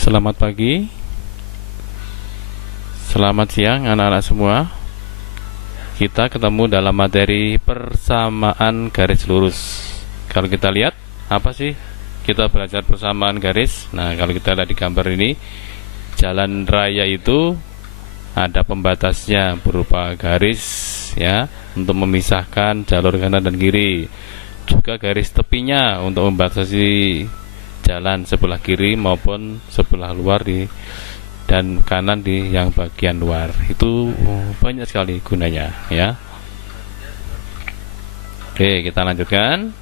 Selamat pagi, selamat siang anak-anak semua. Kita ketemu dalam materi persamaan garis lurus. Kalau kita lihat, apa sih kita belajar persamaan garis? Nah, kalau kita lihat di gambar ini, jalan raya itu ada pembatasnya berupa garis ya, untuk memisahkan jalur kanan dan kiri. Juga garis tepinya untuk membatasi jalan sebelah kiri maupun sebelah luar dan kanan di yang bagian luar. Itu banyak sekali gunanya ya. Oke, kita lanjutkan.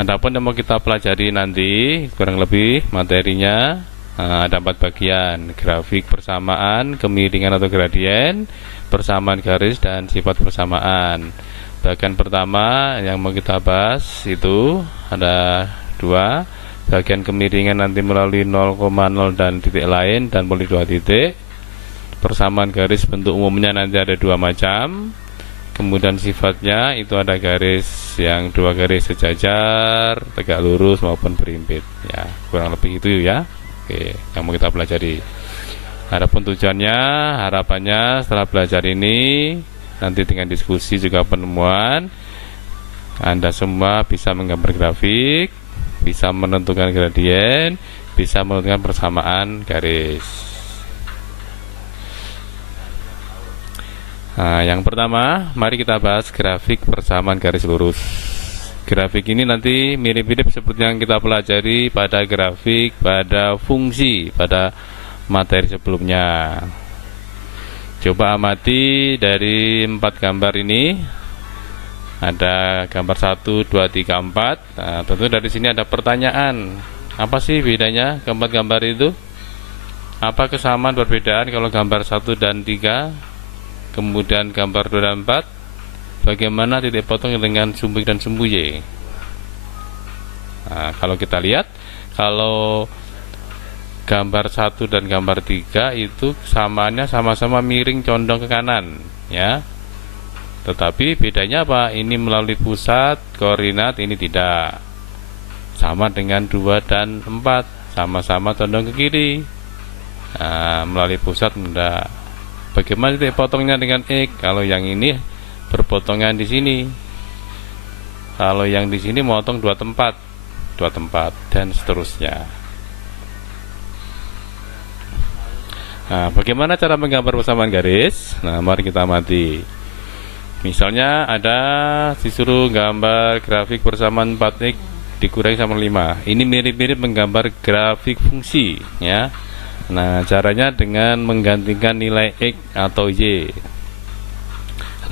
Adapun yang mau kita pelajari nanti kurang lebih materinya ada 4 bagian: grafik persamaan, kemiringan atau gradien, persamaan garis, dan sifat persamaan. Bagian pertama yang mau kita bahas itu ada 2. Bagian kemiringan nanti melalui 0,0 dan titik lain dan melalui 2 titik. Persamaan garis bentuk umumnya nanti ada 2 macam. Kemudian sifatnya itu ada garis yang 2 garis sejajar, tegak lurus maupun berimpit ya, kurang lebih itu ya. Oke, yang mau kita pelajari. Adapun tujuannya, harapannya setelah belajar ini nanti dengan diskusi juga penemuan, Anda semua bisa menggambar grafik, bisa menentukan gradien, bisa menentukan persamaan garis. Nah, yang pertama, mari kita bahas grafik persamaan garis lurus. Grafik ini nanti mirip-mirip seperti yang kita pelajari pada grafik, pada fungsi, pada materi sebelumnya. Coba amati dari 4 gambar ini. Ada gambar 1, 2, 3, 4. Nah, tentu dari sini ada pertanyaan. Apa sih bedanya keempat gambar itu? Apa kesamaan perbedaan kalau gambar 1 dan 3? Kemudian gambar 2 dan 4. Bagaimana titik potong dengan sumbu X dan sumbu Y? Nah, kalau kita lihat, kalau gambar 1 dan gambar 3 itu samaannya sama-sama miring condong ke kanan ya. Tetapi bedanya apa? Ini melalui pusat koordinat, ini tidak. Sama dengan 2 dan 4, sama-sama condong ke kiri. Nah, melalui pusat enggak. Bagaimana titik potongnya dengan X? Kalau yang ini berpotongan di sini. Kalau yang di sini motong 2 tempat dan seterusnya. Nah, bagaimana cara menggambar persamaan garis? Nah, mari kita amati. Misalnya ada disuruh gambar grafik persamaan 4x dikurangi sama 5. Ini mirip-mirip menggambar grafik fungsi ya. Nah, caranya dengan menggantikan nilai X atau Y.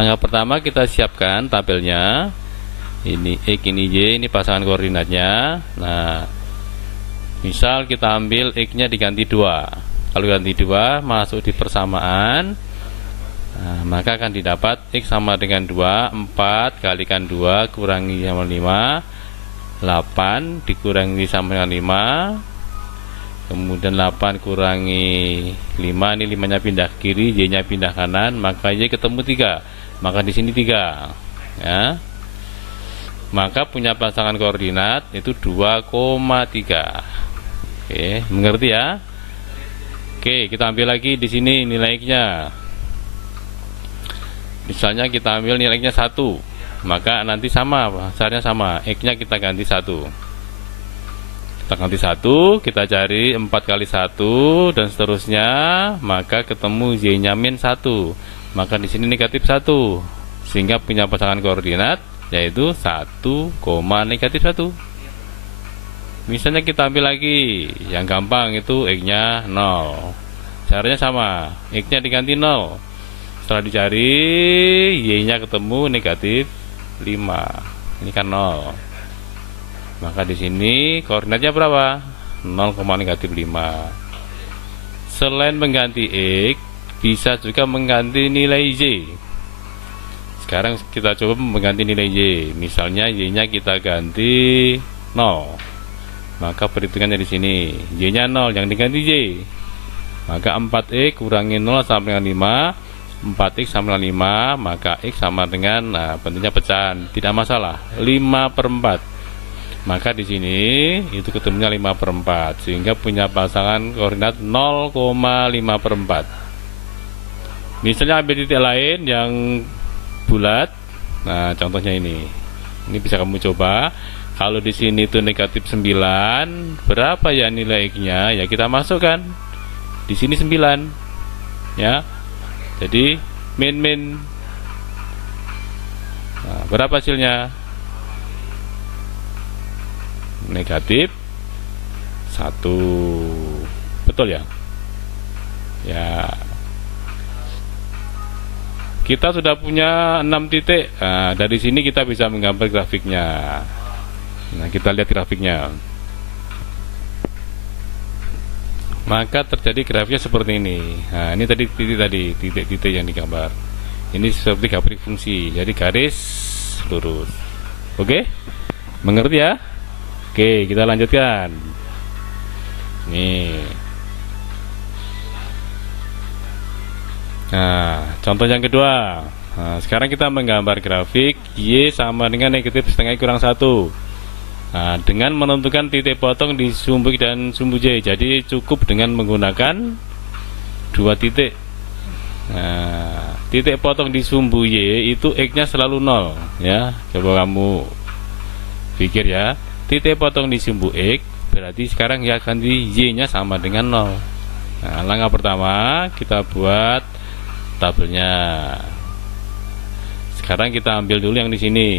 Langkah pertama, kita siapkan tabelnya. Ini X, ini Y, ini pasangan koordinatnya. Nah, misal kita ambil X-nya diganti 2. Kalau ganti 2 masuk di persamaan, nah, maka akan didapat X sama dengan 2. 4 kalikan 2 kurangi sama 5, 8 dikurangi sama dengan 5. Kemudian 8 kurangi 5, ini 5 nya pindah kiri, Y nya pindah kanan, maka Y ketemu 3. Maka di sini 3 ya. Maka punya pasangan koordinat itu 2,3. Oke, mengerti ya? Oke, kita ambil lagi di sini nilainya. Misalnya kita ambil nilainya 1, maka nanti sama, besarnya sama. X-nya kita ganti 1. Kita ganti 1, kita cari 4 kali 1 dan seterusnya, maka ketemu Y-nya min 1. Maka di sini negatif 1. Sehingga punya pasangan koordinat yaitu 1, negatif 1. Misalnya kita ambil lagi yang gampang, itu X-nya 0. Caranya sama, X-nya diganti 0. Setelah dicari, Y-nya ketemu negatif 5. Ini kan 0. Maka di sini koordinatnya berapa? 0,-5. Selain mengganti X, bisa juga mengganti nilai Y. Sekarang kita coba mengganti nilai Y. Misalnya Y-nya kita ganti 0. Maka perhitungannya di sini, Y-nya 0, yang diganti Y. Maka 4X kurangi 0 sama dengan 5. 4X sama dengan 5, maka X sama dengan, nah bentuknya pecahan, tidak masalah, 5/4. maka di sini itu ketemunya 5/4, sehingga punya pasangan koordinat 0,5/4. Misalnya ambil titik lain yang bulat. Nah, contohnya ini bisa kamu coba. Kalau di sini itu negatif 9, berapa ya nilai X-nya? Ya kita masukkan di sini 9, ya. Jadi min. Nah, berapa hasilnya? Negatif 1. Betul ya? Ya. Kita sudah punya 6 titik. Nah, dari sini kita bisa menggambar grafiknya. Nah, kita lihat grafiknya. Maka terjadi grafiknya seperti ini. Nah, ini tadi titik-titik yang digambar. Ini seperti grafik fungsi. Jadi garis lurus. Oke? Mengerti ya? Oke, kita lanjutkan. Nih. Nah, contoh yang kedua. Nah, sekarang kita menggambar grafik Y sama dengan negatif setengah Y kurang 1. Nah, dengan menentukan titik potong di sumbu X dan sumbu Y. Jadi cukup dengan menggunakan 2 titik. Nah, titik potong di sumbu Y itu X-nya selalu 0, ya. Coba kamu pikir ya. Titik potong di sumbu X berarti sekarang ya ganti Y-nya sama dengan 0. Nah, langkah pertama kita buat tabelnya. Sekarang kita ambil dulu yang di sini.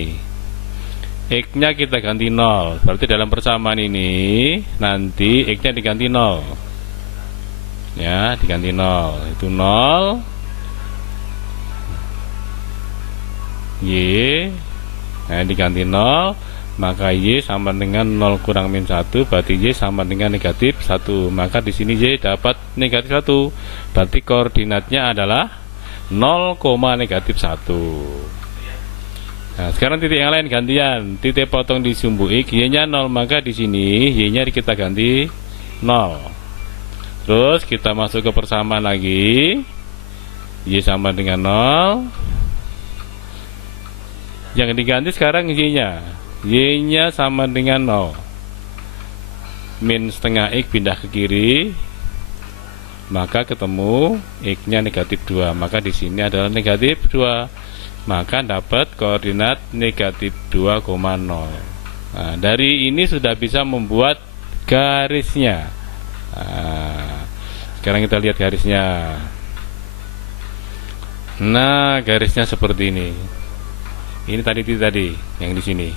X-nya kita ganti 0. Berarti dalam persamaan ini nanti X-nya diganti 0. Ya, diganti 0. Itu 0. Y. Nah, diganti 0, maka Y sama dengan 0 kurang min 1, berarti Y sama dengan negatif 1. Maka di sini Y dapat negatif 1. Berarti koordinatnya adalah 0,-1. Nah, sekarang titik yang lain gantian. Titik potong di sumbu X, Y-nya 0, maka di sini Y-nya kita ganti 0. Terus kita masuk ke persamaan lagi. Y sama dengan 0. Yang diganti sekarang Y-nya. Y-nya sama dengan 0. Min setengah X pindah ke kiri, maka ketemu X-nya negatif 2. Maka di sini adalah negatif 2. Maka dapat koordinat negatif 2,0. Nah, dari ini sudah bisa membuat garisnya. Nah, sekarang kita lihat garisnya. Nah, garisnya seperti ini. Ini titik tadi yang di sini.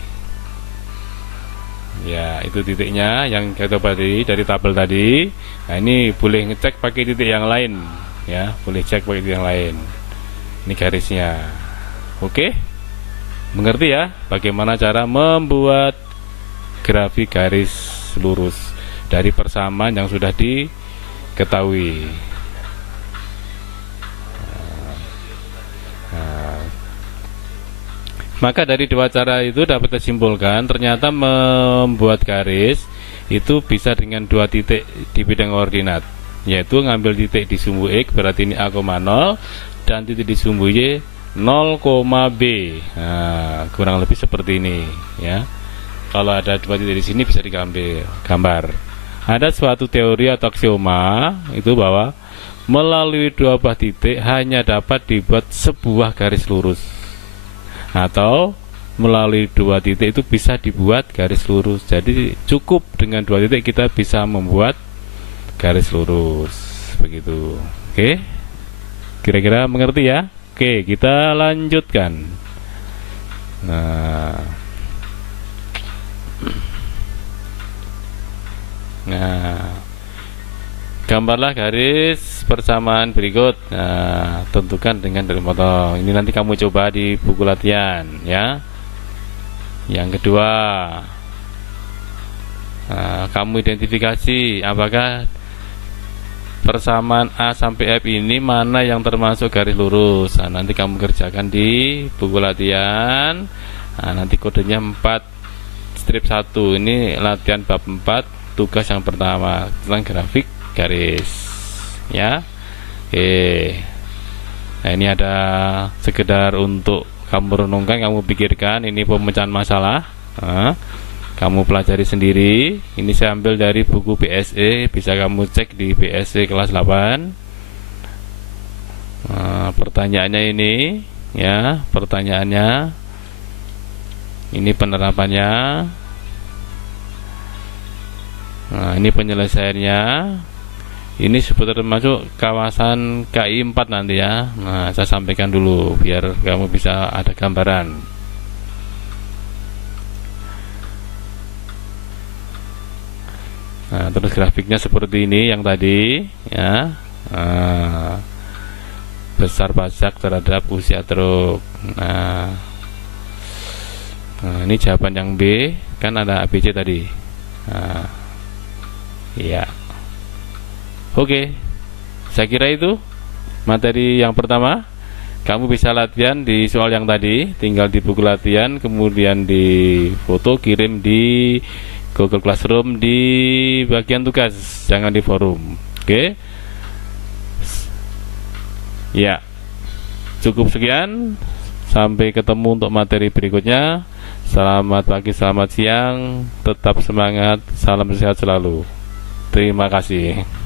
Ya, itu titiknya yang kita tadi dari tabel tadi. Nah, ini boleh ngecek pakai titik yang lain, ya, boleh cek pakai titik yang lain. Ini garisnya. Oke, mengerti ya bagaimana cara membuat grafik garis lurus dari persamaan yang sudah diketahui. Maka dari dua cara itu dapat disimpulkan ternyata membuat garis itu bisa dengan 2 titik di bidang koordinat, yaitu ngambil titik di sumbu X berarti ini A, 0 dan titik di sumbu Y 0,B. Nah, kurang lebih seperti ini ya. Kalau ada 2 titik di sini bisa digambar. Ada suatu teori atau aksioma itu bahwa melalui 2 buah titik hanya dapat dibuat sebuah garis lurus, atau melalui 2 titik itu bisa dibuat garis lurus. Jadi cukup dengan 2 titik kita bisa membuat garis lurus, begitu. Oke, kira-kira mengerti ya? Oke, kita lanjutkan. Nah, gambarlah garis persamaan berikut. Nah, tentukan dengan dari potong. Ini nanti kamu coba di buku latihan ya. Yang kedua, kamu identifikasi apakah persamaan A sampai F ini mana yang termasuk garis lurus. Nah, nanti kamu kerjakan di buku latihan. Nah, nanti kodenya 4 strip 1. Ini latihan bab 4, tugas yang pertama tentang grafik garis ya. Oke, nah ini ada sekedar untuk kamu renungkan, kamu pikirkan. Ini pemecahan masalah. Nah, kamu pelajari sendiri. Ini saya ambil dari buku BSE, bisa kamu cek di BSE kelas 8. Nah, pertanyaannya ini ya, pertanyaannya ini penerapannya. Nah, ini penyelesaiannya. Ini seputar termasuk kawasan KI 4 nanti ya. Nah, saya sampaikan dulu biar kamu bisa ada gambaran. Nah, terus grafiknya seperti ini yang tadi ya. Nah, besar pajak terhadap usia truk. Nah, ini jawaban yang B, kan ada ABC tadi. Nah, iya. Oke, saya kira itu materi yang pertama. Kamu bisa latihan di soal yang tadi, tinggal di buku latihan, kemudian di foto, kirim di Google Classroom di bagian tugas, jangan di forum. Oke. Ya, cukup sekian. Sampai ketemu untuk materi berikutnya. Selamat pagi, selamat siang. Tetap semangat. Salam sehat selalu. Terima kasih.